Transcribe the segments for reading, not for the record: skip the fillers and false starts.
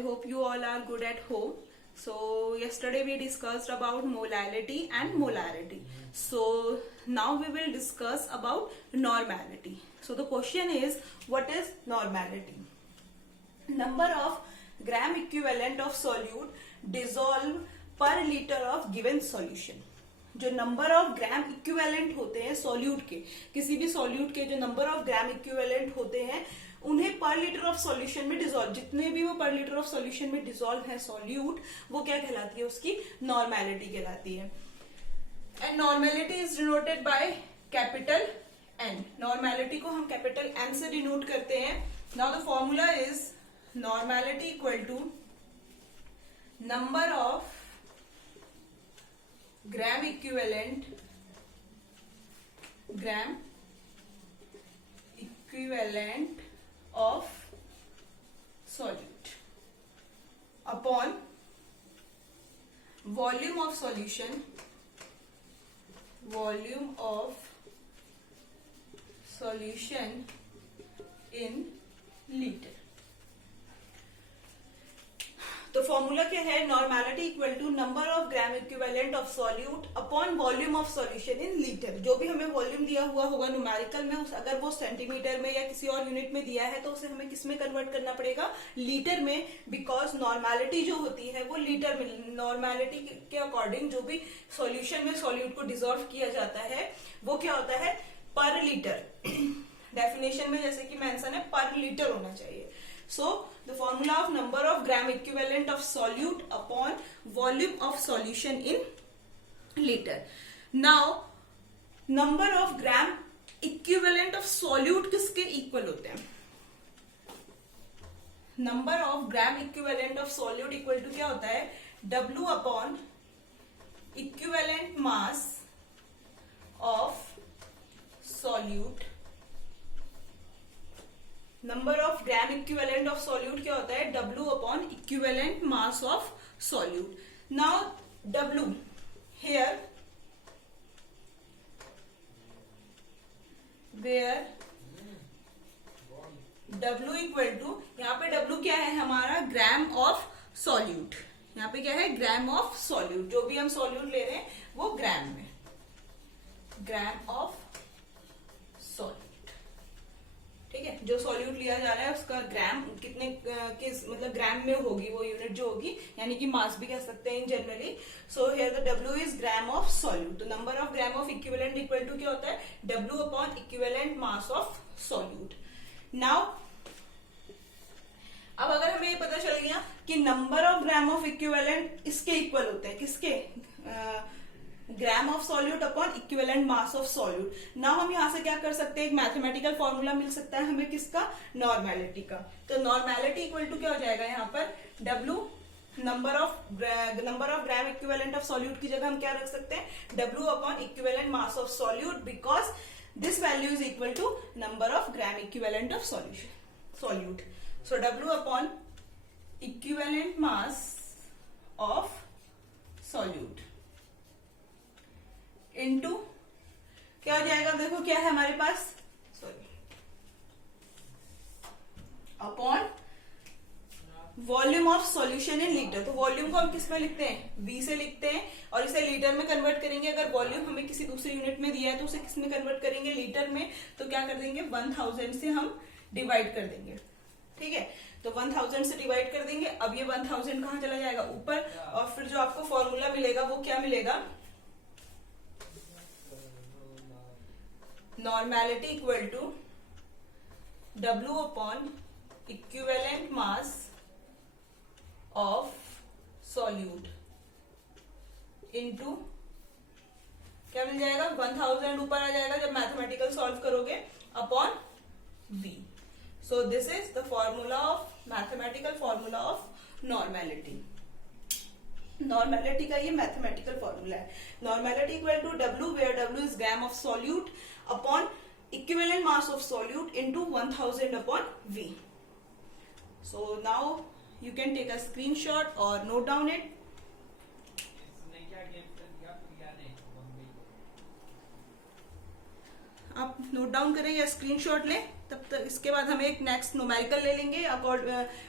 hope you all are good at home. So yesterday we discussed about molality and molarity. So now we will discuss about normality. So the question is, what is normality? Number of gram equivalent of solute dissolved per liter of given solution. जो number of gram equivalent होते हैं solute के, किसी भी solute के जो number of gram equivalent होते हैं उन्हें पर लीटर ऑफ सॉल्यूशन में डिसॉल्व, जितने भी वो पर लीटर ऑफ सॉल्यूशन में डिसॉल्व है सॉल्यूट, वो क्या कहलाती है, उसकी नॉर्मेलिटी कहलाती है. And normality is denoted by capital N. Normality को हम कैपिटल एन से डिनोट करते हैं. Now the formula is normality equal to number of gram equivalent of solute upon volume of solution in liter. तो formula क्या है, normality equal to number of gram equivalent of solute upon volume of solution in litre. जो भी हमें volume दिया हुआ होगा numerical में, अगर वो सेंटीमीटर में या किसी और यूनिट में दिया है तो उसे हमें किस में कन्वर्ट करना पड़ेगा, लीटर में. बिकॉज नॉर्मेलिटी जो होती है वो लीटर में, नॉर्मेलिटी के अकॉर्डिंग जो भी सॉल्यूशन में सॉल्यूट को डिसॉल्व किया जाता है वो क्या होता है, पर लीटर. डेफिनेशन में जैसे कि मेंशन है पर लीटर होना चाहिए. So the formula of number of gram equivalent of solute upon volume of solution in liter. Now number of gram equivalent of solute किसके इक्वल होते हैं, number of gram equivalent of solute equal to क्या होता है, W upon equivalent mass of solute. Number of gram equivalent of solute क्या होता है, W upon equivalent mass of solute. Now W here where W equal to, यहाँ पे W क्या है हमारा, ग्राम ऑफ सॉल्यूट. यहाँ पे क्या है, ग्राम ऑफ सॉल्यूट. जो भी हम सॉल्यूट ले रहे हैं वो ग्राम में, ग्राम ऑफ सॉल्यूट. ठीक है, जो सॉल्यूट लिया जा रहा है उसका ग्राम कितने किस मतलब ग्राम में होगी वो यूनिट जो होगी, यानी कि मास भी कह सकते हैं in generally. So here the W is gram of solute. तो number of gram of equivalent equal to क्या होता है, W upon equivalent mass of solute. Now अब अगर हमें ये पता चल गया कि number of gram of equivalent इसके इक्वल होते हैं, किसके, gram of solute upon equivalent mass of solute. Now हम यहां से क्या कर सकते हैं, एक मैथमेटिकल फॉर्मूला मिल सकता है हमें किसका, नॉर्मेलिटी का. तो नॉर्मेलिटी इक्वल टू क्या हो जाएगा, यहाँ पर W number of gram equivalent of solute की जगह हम क्या रख सकते हैं, W upon equivalent mass of solute, because this value is equal to number of gram equivalent of solute. So W upon equivalent mass of solute into क्या हो जाएगा, देखो क्या है हमारे पास, sorry, upon volume of solution in litre. तो volume को हम किस में लिखते हैं, V से लिखते हैं, और इसे लीटर में कन्वर्ट करेंगे. अगर वॉल्यूम हमें किसी दूसरी यूनिट में दिया है तो उसे किस में कन्वर्ट करेंगे, लीटर में. तो क्या कर देंगे, 1000 से हम डिवाइड कर देंगे. ठीक है, तो 1000 से डिवाइड कर देंगे. अब ये 1000 कहाँ चला जाएगा, ऊपर, और फिर जो आपको फॉर्मूला मिलेगा वो क्या मिलेगा, normality equal to W upon equivalent mass of solute into क्या मिल जाएगा, 1000 ऊपर आ जाएगा जब मैथमेटिकल सॉल्व करोगे, upon V. So this is the formula of mathematical formula of normality. Normality का ये मैथमेटिकल फॉर्मूला है. Normality equal to W where W is gram of solute upon equivalent mass of solute into 1000 upon V. So now you can take a screenshot और note down it. आप note down करें या screenshot लें, तब तक इसके बाद हम एक नेक्स्ट न्यूमेरिकल ले लेंगे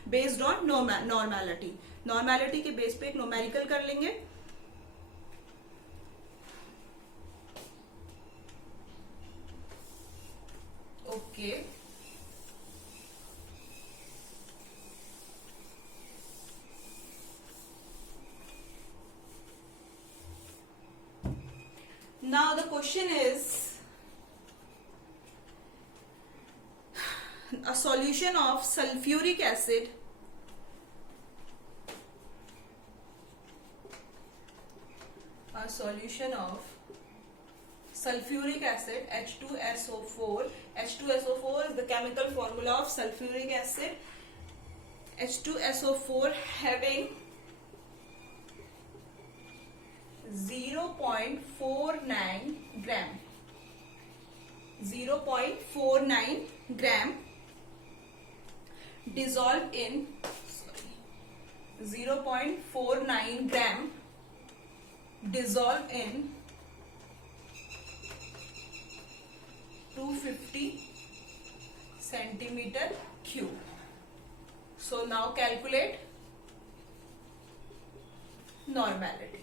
बेस्ड ऑन नॉर्मेलिटी। नॉर्मेलिटी के बेस पे एक न्यूमेरिकल कर लेंगे। Okay, now the question is a solution of sulfuric acid H2SO4. H2SO4 is the chemical formula of sulfuric acid. H2SO4 having 0.49 gram. 0.49 gram dissolved in 0.49 gram dissolved in 250 centimeter cube. So now calculate normality.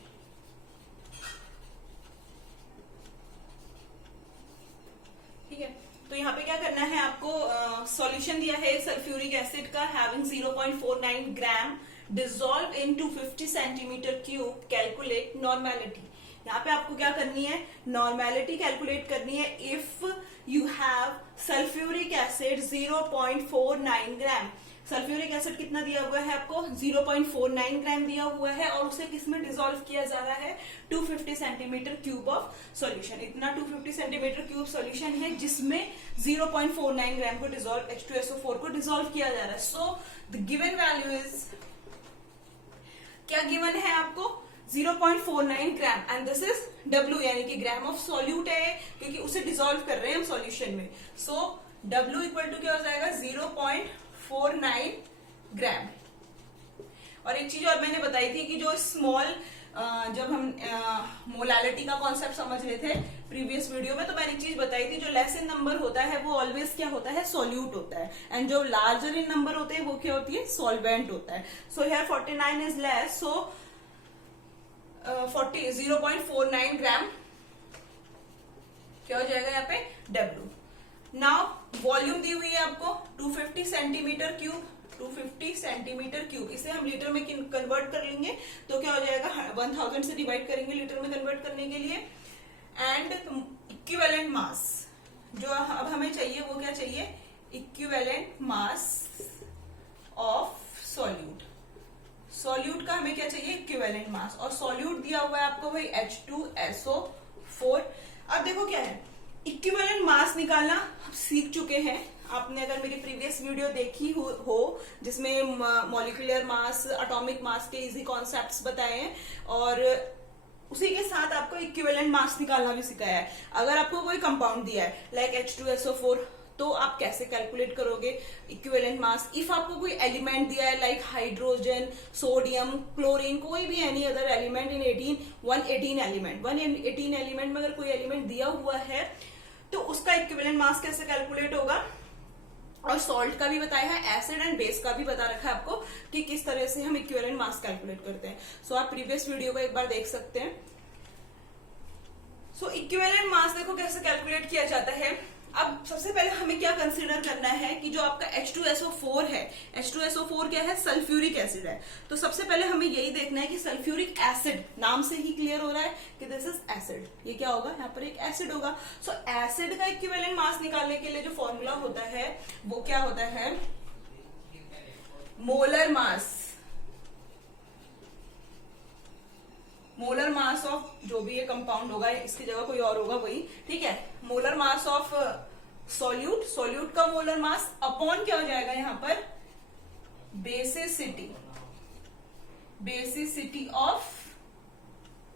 ठीक है, तो यहाँ पे क्या करना है आपको, solution दिया है सल्फ्यूरिक एसिड का having 0.49 gram dissolve in 250 centimetre cube, calculate normality. यहाँ पे आपको क्या करनी है, नॉर्मेलिटी कैलकुलेट करनी है। If you have sulphuric acid 0.49 gram, sulphuric acid कितना दिया हुआ है आपको, 0.49 ग्राम दिया हुआ है, और उसे किसमें डिसॉल्व किया जा रहा है, 250 सेंटीमीटर क्यूब ऑफ सॉल्यूशन। इतना 250 सेंटीमीटर क्यूब सॉल्यूशन है जिसमें 0.49 ग्राम को डिसॉल्व, H2SO4 को डिसॉल्व किया जा रहा है। So the given value is, क्या गिवन है आपको, 0.49 gram and this is W, यानी कि ग्राम ऑफ सॉल्यूट है क्योंकि उसे डिसॉल्व कर रहे हैं हम सॉल्यूशन में। सो W इक्वल टू क्या हो जाएगा, 0.49 ग्राम। और एक चीज और मैंने बताई थी कि जो स्मॉल, जब हम मोलालिटी का कॉन्सेप्ट समझ रहे थे प्रीवियस वीडियो में, तो मैंने एक चीज बताई थी, जो लेस इन नंबर होता है वो ऑलवेज क्या होता है, सॉल्यूट होता है, एंड जो लार्जर इन नंबर होते हैं वो क्या होती है, सॉल्वेंट होता है। सो हियर 49 इज लेस, सो 0.49 ग्राम क्या हो जाएगा यहाँ पे, W। नाउ वॉल्यूम दी हुई है आपको 250 सेंटीमीटर क्यूब, 250 सेंटीमीटर क्यूब, इसे हम लीटर में कन्वर्ट कर लेंगे तो क्या हो जाएगा, 1000 से डिवाइड करेंगे लीटर में कन्वर्ट करने के लिए। एंड इक्विवेलेंट मास जो अब हमें चाहिए वो क्या चाहिए, equivalent mass of solute. Solute का हमें क्या चाहिए, इक्विवेलेंट मास, और सॉल्यूट दिया हुआ है आपको भाई H2SO4। अब देखो क्या है, इक्विवेलेंट मास निकालना आप सीख चुके हैं। आपने अगर मेरी प्रीवियस वीडियो देखी हो जिसमें मॉलिक्यूलर मास, एटॉमिक मास के इजी कॉन्सेप्ट्स बताए हैं, और उसी के साथ आपको इक्विवेलेंट मास निकालना भी सिखाया है। अगर आपको कोई कंपाउंड दिया है लाइक H2SO4, तो आप कैसे कैलकुलेट करोगे इक्विवेलेंट मास। इफ आपको कोई एलिमेंट दिया है लाइक हाइड्रोजन, सोडियम, क्लोरीन, कोई भी any other element in 118 element में अगर कोई एलिमेंट दिया हुआ है तो उसका इक्विवेलेंट मास कैसे कैलकुलेट होगा। और सॉल्ट का भी बताया है, एसिड एंड बेस का भी बता रखा है आपको कि किस तरह से हम इक्विवेलेंट मास कैलकुलेट करते हैं। सो आप प्रीवियस वीडियो को एक बार देख सकते हैं। सो इक्विवेलेंट मास देखो कैसे कैलकुलेट किया जाता है। अब सबसे पहले हमें क्या कंसीडर करना है कि जो आपका H2SO4 है, H2SO4 क्या है, सल्फ्यूरिक एसिड है। तो सबसे पहले हमें यही देखना है कि सल्फ्यूरिक एसिड, नाम से ही क्लियर हो रहा है कि दिस इज एसिड, ये क्या होगा, यहाँ पर एक एसिड होगा। सो एसिड का इक्विवेलेंट मास निकालने के लिए जो फॉर्मूला होता है वो क्या होता है, molar mass. Molar mass of जो भी ये कंपाउंड होगा, इसकी जगह कोई और होगा वही, ठीक है। Molar mass of solute, solute का मोलर मास अपॉन क्या हो जाएगा यहाँ पर, बेसिसिटी, बेसिसिटी ऑफ,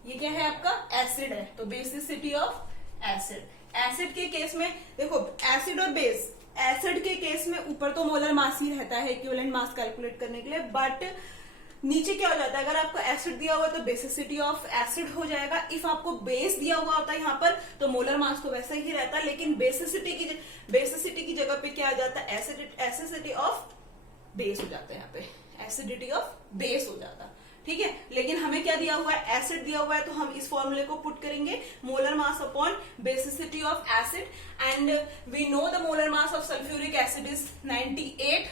ये क्या है आपका एसिड है, तो बेसिसिटी ऑफ एसिड। एसिड के केस में देखो, एसिड और बेस, एसिड के केस में ऊपर तो मोलर मास ही रहता है इक्विवेलेंट मास कैलकुलेट करने के लिए, बट नीचे क्या हो जाता है, अगर आपको एसिड दिया हुआ है तो बेसिसिटी ऑफ एसिड हो जाएगा। इफ आपको बेस दिया हुआ होता है यहाँ पर तो मोलर मास तो वैसा ही रहता है, लेकिन बेसिसिटी की जगह पे क्या आ जाता है, एसिडिटी ऑफ बेस हो जाता है, यहाँ पे एसिडिटी ऑफ बेस हो जाता है। ठीक है, लेकिन हमें क्या दिया हुआ है, एसिड दिया हुआ है, तो हम इस फॉर्मूले को पुट करेंगे molar mass upon basicity of acid, and we know the molar mass of sulphuric acid is 98।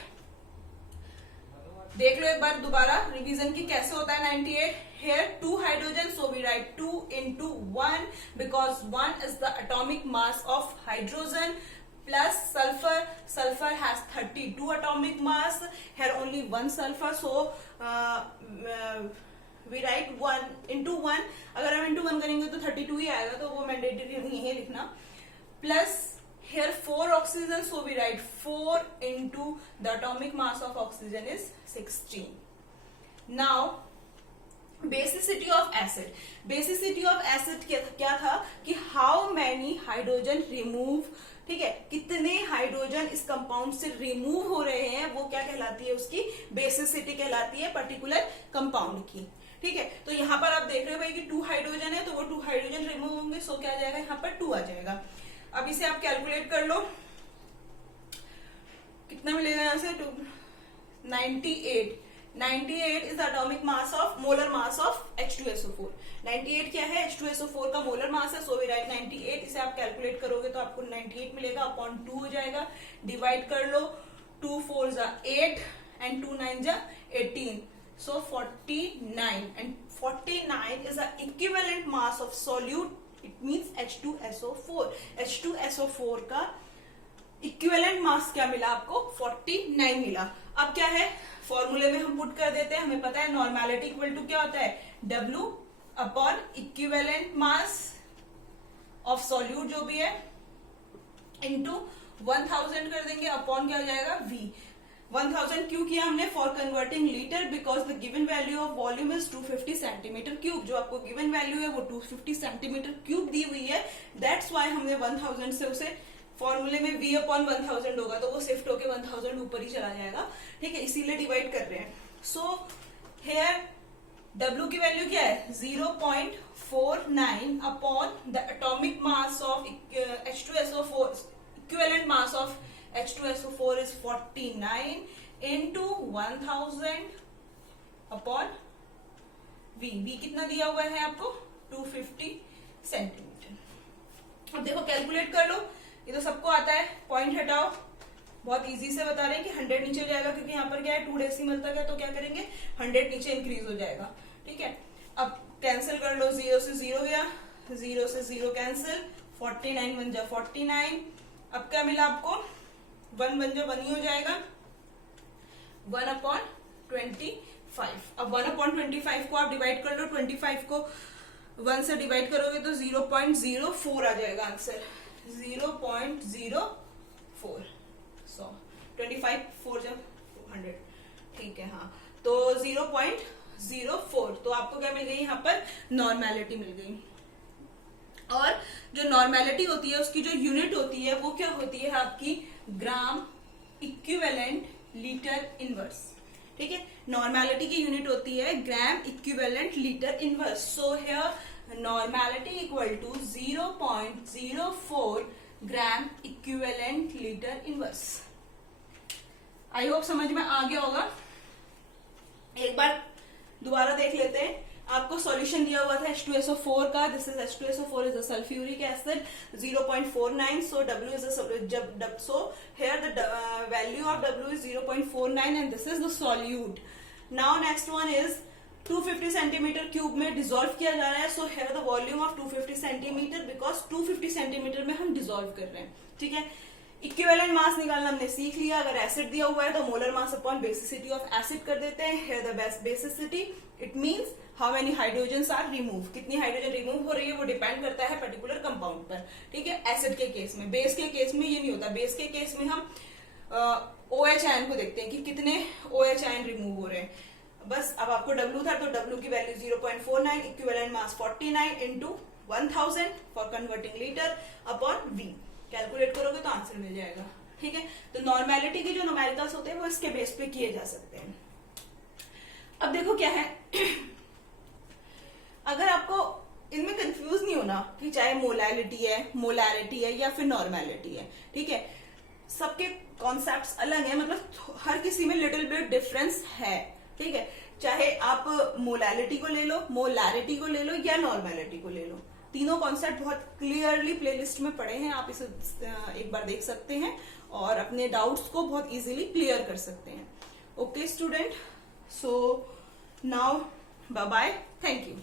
देख लो एक बार दोबारा रिवीजन की कैसे होता है 98। Here 2 hydrogen, so we write 2 into 1 because 1 is the atomic mass of hydrogen plus sulfur. Sulfur has 32 atomic mass. Here only one sulfur, so we write 1 into 1. अगर हम into 1 करेंगे तो 32 ही आएगा, तो वो मैंडेटरी नहीं है लिखना। Plus here 4 oxygen, so we write 4 into the atomic mass of oxygen is 16. Now basicity of acid, basicity of acid क्या था कि हाउ मैनी हाइड्रोजन रिमूव, ठीक है, कितने हाइड्रोजन इस कंपाउंड से रिमूव हो रहे हैं, वो क्या कहलाती है, उसकी बेसिसिटी कहलाती है पर्टिकुलर कंपाउंड की। ठीक है, तो यहाँ पर आप देख रहे हो भाई कि 2 हाइड्रोजन है, तो वो 2 हाइड्रोजन रिमूव होंगे, सो क्या आ जाएगा, यहाँ पर 2 आ जाएगा। अब इसे आप कैलकुलेट कर लो, कितना मिलेगा यहाँ से, 98 is the atomic mass of molar mass of H2SO4। 98 क्या है, H2SO4 का मोलर मास है, सो वी राइट 98। इसे आप कैलकुलेट करोगे तो आपको 98 मिलेगा, अपॉन 2 हो जाएगा, डिवाइड कर लो, 2 4 जा 8 एंड 2 9 जा 18, सो 49, and 49 is the equivalent mass of solute, it means H2SO4। H2SO4 का इक्विवेलेंट मास क्या मिला आपको, 49 मिला। अब क्या है, फॉर्मूले में हम पुट कर देते हैं, हमें पता है नॉर्मेलिटी इक्वल टू क्या होता है, W upon equivalent mass of solute जो भी है इनटू 1000 कर देंगे, अपॉन क्या हो जाएगा, V। 1000 क्यों किया हमने, for converting litre, because the given value of volume is 250 centimetre cube. जो आपको गिवन वैल्यू है वो 250 सेंटीमीटर क्यूब दी हुई है, दैट्स वाई हमने 1000 से उसे, फॉर्मूले में V अपॉन 1000 होगा तो वो शिफ्ट होके 1000 ऊपर ही चला जाएगा। ठीक है, इसीलिए डिवाइड कर रहे हैं। सो हेयर W की वैल्यू क्या है, 0.49 upon the atomic mass of H2SO4, equivalent mass of H2SO4 is 49 into 1000 upon V। V कितना दिया हुआ है आपको, 250 सेंटीमीटर। अब देखो कैलकुलेट कर लो, ये तो सबको आता है, पॉइंट हटाओ, बहुत इजी से बता रहे हैं कि 100 नीचे हो जाएगा, क्योंकि यहाँ पर क्या है 2 डेसिमल तक है, तो क्या करेंगे 100 नीचे इंक्रीज हो जाएगा। ठीक है, अब कैंसिल कर लो, 0 से 0 गया, 0 से 0 कैंसिल, 49 बन जा 49। अब क्या मिला आपको, 1 बन जा 1 ही हो जाएगा, 1/25। अब 1/25 को आप डिवाइड कर लो, 25 को 1 से डिवाइड करोगे तो 0.04 आ जाएगा आंसर, 0.04। सो 25 4 जब 100, ठीक है, हाँ, तो 0.04। तो आपको क्या मिल गई, यहाँ पर नॉर्मेलिटी मिल गई। और जो नॉर्मेलिटी होती है उसकी जो यूनिट होती है वो क्या होती है आपकी, ग्राम इक्विवेलेंट लीटर इनवर्स। ठीक है, नॉर्मेलिटी की यूनिट होती है gram equivalent litre inverse. So here normality equal to 0.04 gram equivalent litre inverse. I hope समझ में आ गया होगा। एक बार दोबारा देख लेते हैं, आपको सॉल्यूशन दिया हुआ था H2SO4 का, this is H2SO4 is the sulphuric acid, 0.49, so W is so here the value of W is 0.49 and this is the solute. Now next one is 250 centimetre cube में डिसॉल्व किया जा रहा है, सो here the volume of 250 centimetre, because 250 centimetre में हम dissolve कर रहे हैं। ठीक है, इक्विवेलेंट मास निकालना हमने सीख लिया। अगर एसिड दिया हुआ है तो molar mass upon basicity of acid कर देते हैं। Here the basicity, it means how many hydrogen are remove, कितनी हाइड्रोजन रिमूव हो रही है वो डिपेंड करता है पर्टिकुलर कंपाउंड पर। ठीक है, एसिड के केस में, बेस के केस में ये नहीं होता। बेस के केस में हम OH आयन को देखते हैं कि कितने OH आयन रिमूव हो रहे हैं। बस अब आपको W था तो W की value 0.49, equivalent mass 49 into 1000 for converting litre upon V। Calculate करोगे तो आंसर मिल जाएगा। ठीक है, तो नॉर्मेलिटी के जो न्यूमेरिकल्स होते हैं वो इसके बेस पे किए जा सकते हैं। अब देखो क्या है, अगर आपको इनमें कंफ्यूज नहीं होना कि चाहे मोलैलिटी है, मोलैरिटी है या फिर नॉर्मेलिटी है, ठीक है, सबके कॉन्सेप्ट्स अलग है, मतलब हर किसी में लिटिल बिट डिफरेंस है, ठीक है, चाहे आप मोलैलिटी को ले लो, मोलैरिटी को ले लो या नॉर्मेलिटी को ले लो, तीनों कॉन्सेप्ट बहुत क्लियरली प्लेलिस्ट में पड़े हैं, आप इसे एक बार देख सकते हैं और अपने डाउट्स को बहुत इजीली क्लियर कर सकते हैं. Okay student, so now bye bye, thank you.